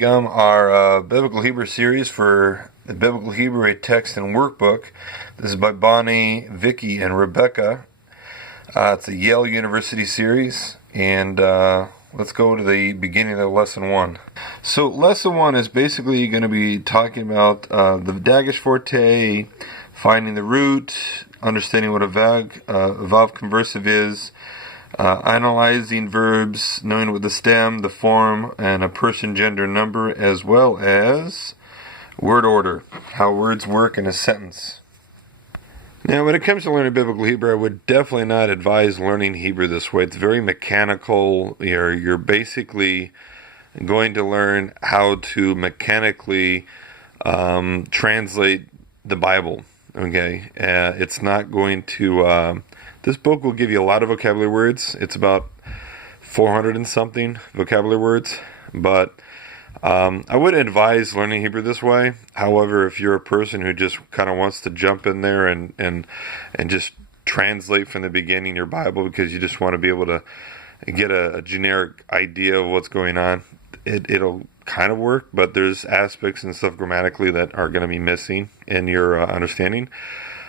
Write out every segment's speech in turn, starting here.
begun our Biblical Hebrew series for the Biblical Hebrew, a text and workbook. This is by Bonnie, Vicky, and Rebecca. It's a Yale University series, and let's go to the beginning of lesson 1. So lesson 1 is basically going to be talking about the Dagesh forte, finding the root, understanding what a vav conversive is, analyzing verbs, knowing what the stem, the form, and a person, gender, number, as well as word order, how words work in a sentence. Now, when it comes to learning Biblical Hebrew, I would definitely not advise learning Hebrew this way. It's very mechanical. You're basically going to learn how to mechanically translate the Bible. Okay, it's not going to. This book will give you a lot of vocabulary words. It's about 400 and something vocabulary words, but I wouldn't advise learning Hebrew this way. However, if you're a person who just kind of wants to jump in there and just translate from the beginning your Bible because you just want to be able to get a generic idea of what's going on, it'll kind of work, but there's aspects and stuff grammatically that are going to be missing in your understanding.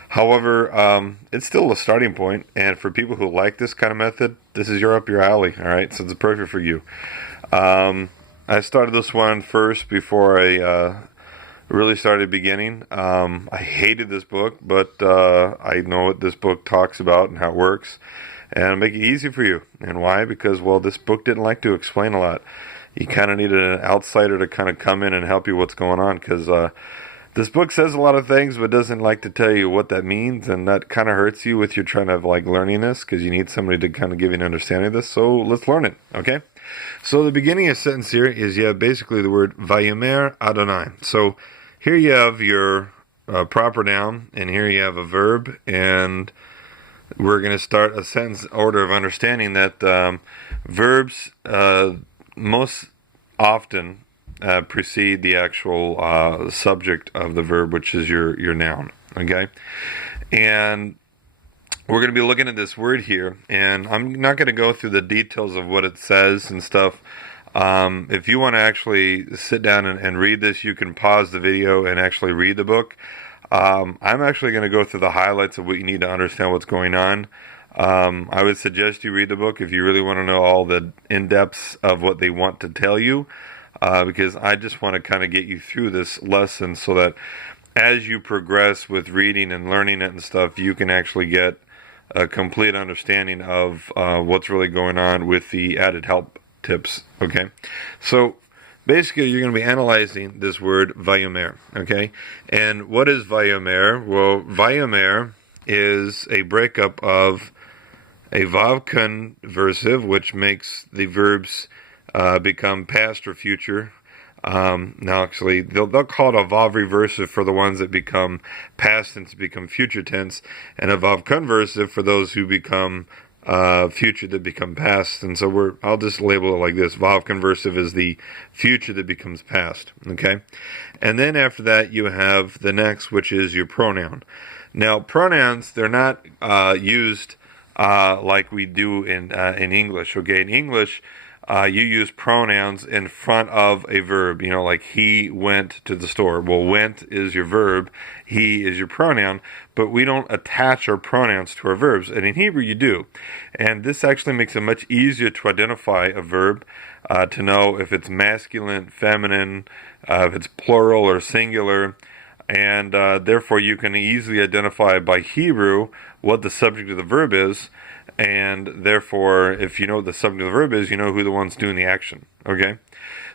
However, it's still a starting point, and for people who like this kind of method, this is up your alley, all right? So it's perfect for you. I started this one first before I really started beginning. I hated this book, but I know what this book talks about and how it works, and I'll make it easy for you. And why? Because, well, this book didn't like to explain a lot. You kind of needed an outsider to kind of come in and help you what's going on, because this book says a lot of things, but doesn't like to tell you what that means, and that kind of hurts you with your trying to learning this, because you need somebody to kind of give you an understanding of this. So let's learn it, okay? So the beginning of the sentence here is you have basically the word Vayomer Adonai. So here you have your proper noun, and here you have a verb, and we're going to start a sentence order of understanding that verbs most often precede the actual subject of the verb, which is your noun, okay? And we're going to be looking at this word here, and I'm not going to go through the details of what it says and stuff. If you want to actually sit down and read this, you can pause the video and actually read the book. I'm actually going to go through the highlights of what you need to understand what's going on. I would suggest you read the book if you really want to know all the in-depths of what they want to tell you. Because I just want to kind of get you through this lesson so that as you progress with reading and learning it and stuff, you can actually get a complete understanding of what's really going on with the added help tips, okay? So basically, you're going to be analyzing this word Vayomer, okay? And what is Vayomer? Well, Vayomer is a breakup of a vav conversive, which makes the verbs become past or future. Now, actually, they'll call it a vav reversive for the ones that become past tense become future tense, and a vav conversive for those who become future that become past. And so I'll just label it like this: vav conversive is the future that becomes past. Okay, and then after that you have the next, which is your pronoun. Now, pronouns, they're not used like we do in English. Okay, in English, you use pronouns in front of a verb, like he went to the store. Well, went is your verb, he is your pronoun, but we don't attach our pronouns to our verbs. And in Hebrew, you do. And this actually makes it much easier to identify a verb, to know if it's masculine, feminine, if it's plural or singular. And therefore, you can easily identify by Hebrew what the subject of the verb is. And therefore, if you know what the subject of the verb is, you know who the one's doing the action. Okay?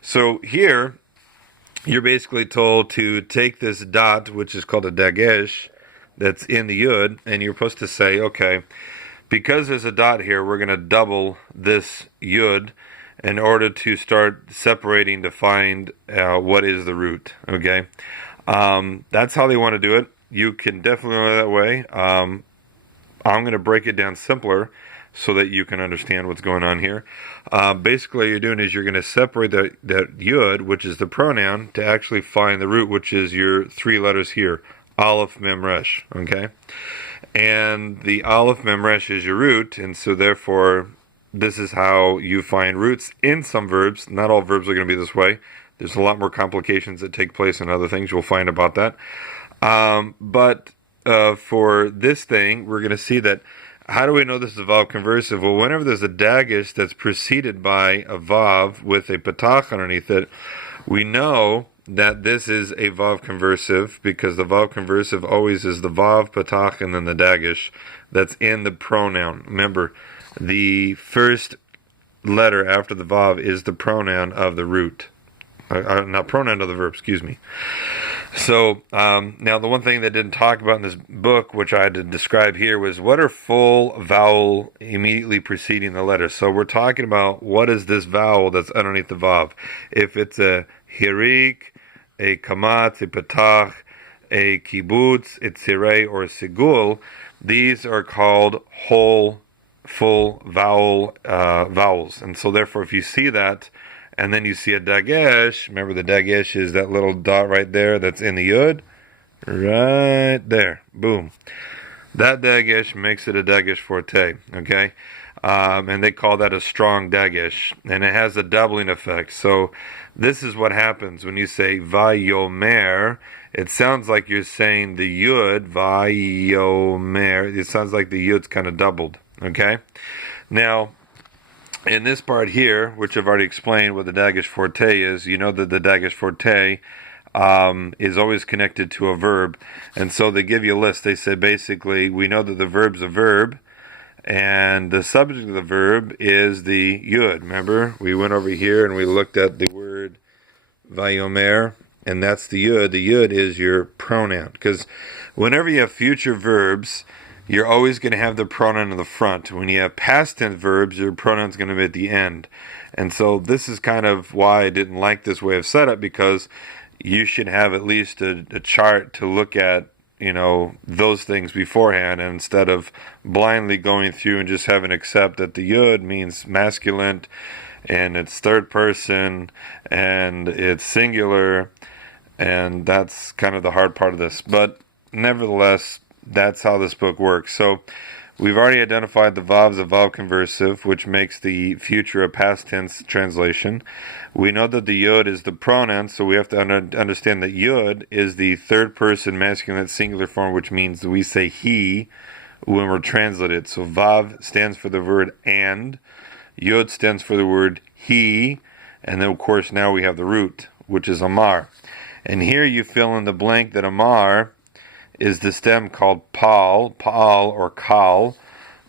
So here, you're basically told to take this dot, which is called a dagesh, that's in the yud, and you're supposed to say, okay, because there's a dot here, we're going to double this yud in order to start separating to find what is the root. Okay? That's how they want to do it. You can definitely learn it that way. I'm going to break it down simpler so that you can understand what's going on here. Basically, what you're doing is you're going to separate that yud, which is the pronoun, to actually find the root, which is your 3 letters here, aleph, mem, resh, okay? And the aleph, mem, resh is your root, and so therefore, this is how you find roots in some verbs. Not all verbs are going to be this way. There's a lot more complications that take place and other things. You'll find about that. But for this thing, we're going to see that. How do we know this is a vav conversive? Well, whenever there's a dagesh that's preceded by a vav with a patach underneath it, we know that this is a vav conversive because the vav conversive always is the vav, patach, and then the dagesh that's in the pronoun. Remember, the first letter after the vav is the pronoun of the root. Not pronoun of the verb, excuse me. So, now the one thing they didn't talk about in this book, which I had to describe here, was what are full vowel immediately preceding the letter. So we're talking about what is this vowel that's underneath the vav. If it's a hirik, a kamatz, a patach, a kibbutz, a tzirei, or a sigul, these are called whole, full vowel vowels. And so therefore, if you see that, and then you see a dagesh, remember the dagesh is that little dot right there that's in the yud, right there, boom. That dagesh makes it a dagesh forte, okay? And they call that a strong dagesh, and it has a doubling effect. So this is what happens when you say vayomer. It sounds like you're saying the yud, vayomer. It sounds like the yud's kind of doubled, okay? Now, in this part here, which I've already explained what the dagesh forte is, you know that the dagesh forte is always connected to a verb. And so they give you a list. They say basically, we know that the verb's a verb, and the subject of the verb is the yud. Remember, we went over here and we looked at the word vayomer, and that's the yud. The yud is your pronoun. Because whenever you have future verbs, you're always going to have the pronoun in the front. When you have past tense verbs, your pronoun's going to be at the end. And so this is kind of why I didn't like this way of setup, because you should have at least a chart to look at, you know, those things beforehand, and instead of blindly going through and just having accept that the yud means masculine, and it's third person, and it's singular, and that's kind of the hard part of this. But nevertheless, that's how this book works. So we've already identified the vav as a vav conversive, which makes the future a past tense translation. We know that the yud is the pronoun, so we have to understand that yud is the third person masculine singular form, which means we say he when we're translated. So vav stands for the word and, yud stands for the word he, and then of course now we have the root, which is amar. And here you fill in the blank that amar is the stem called pal or kal.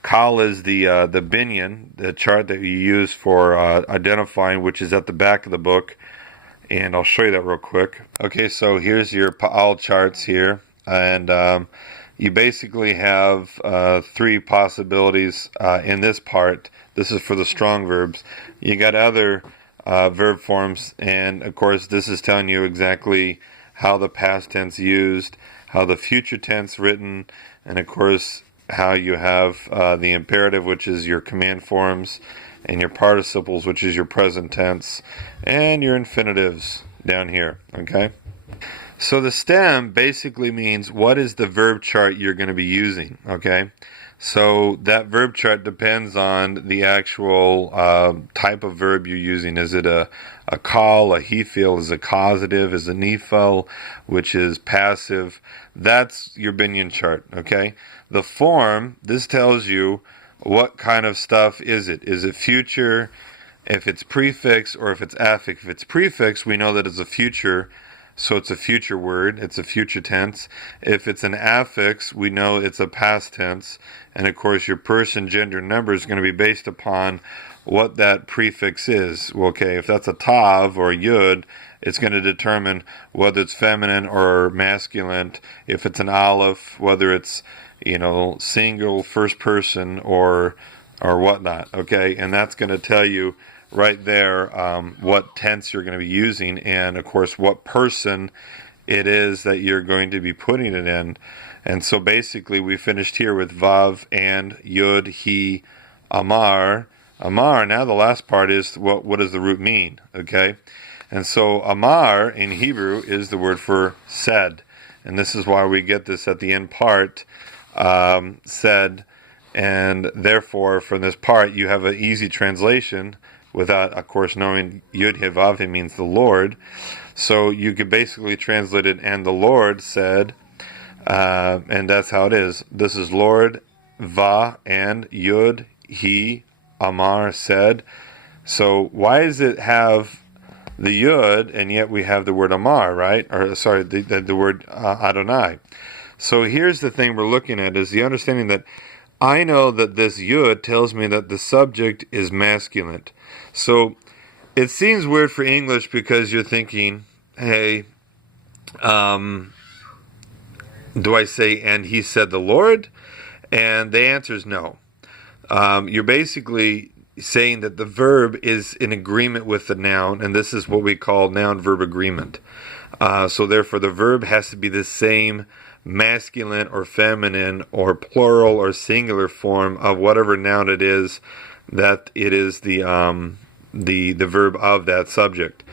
Kal is the binyan, the chart that you use for identifying, which is at the back of the book, and I'll show you that real quick. Okay, so here's your pal charts here, and you basically have three possibilities in this part. This is for the strong verbs. You got other verb forms, and of course this is telling you exactly how the past tense used, how the future tense written, and of course how you have the imperative, which is your command forms, and your participles, which is your present tense, and your infinitives down here, okay? So the stem basically means what is the verb chart you're going to be using, okay? So that verb chart depends on the actual type of verb you're using. Is it a call, a he feel, is it causative, is it nifel, which is passive? That's your binyan chart, okay? The form, this tells you what kind of stuff is it. Is it future, if it's prefix, or if it's affix? If it's prefix, we know that it's a future, so it's a future word, it's a future tense. If it's an affix, we know it's a past tense. And of course, your person, gender, number is going to be based upon what that prefix is. Well, okay, if that's a tav or a yud, it's going to determine whether it's feminine or masculine. If it's an aleph, whether it's, you know, single, first person, or whatnot. Okay, and that's going to tell you right there what tense you're going to be using, and of course what person it is that you're going to be putting it in. And so basically we finished here with vav and yud, he, amar. Now the last part is what does the root mean, okay? And so amar in Hebrew is the word for said, and this is why we get this at the end part, said, and therefore from this part you have an easy translation, without, of course, knowing Yud He Vav He means the Lord. So you could basically translate it, and the Lord said, and that's how it is. This is Lord, Va, and Yud, He, Amar, said. So why does it have the Yud, and yet we have the word Amar, right? Or sorry, the word Adonai. So here's the thing we're looking at, is the understanding that I know that this Yud tells me that the subject is masculine. So it seems weird for English because you're thinking, hey, do I say, and he said the Lord? And the answer is no. You're basically saying that the verb is in agreement with the noun, and this is what we call noun-verb agreement. So therefore the verb has to be the same masculine or feminine or plural or singular form of whatever noun it is that it is the verb of that subject.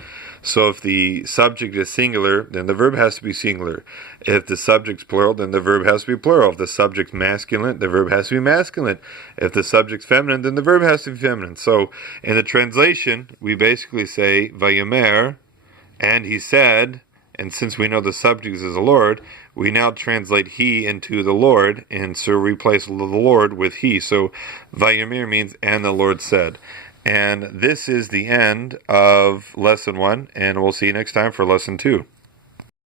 So if the subject is singular, then the verb has to be singular. If the subject's plural, then the verb has to be plural. If the subject's masculine, the verb has to be masculine. If the subject's feminine, then the verb has to be feminine. So in the translation, we basically say, Vayomer, and he said, and since we know the subject is the Lord, we now translate he into the Lord, and so replace the Lord with he. So Vayomer means, and the Lord said. And this is the end of Lesson 1, and we'll see you next time for Lesson 2.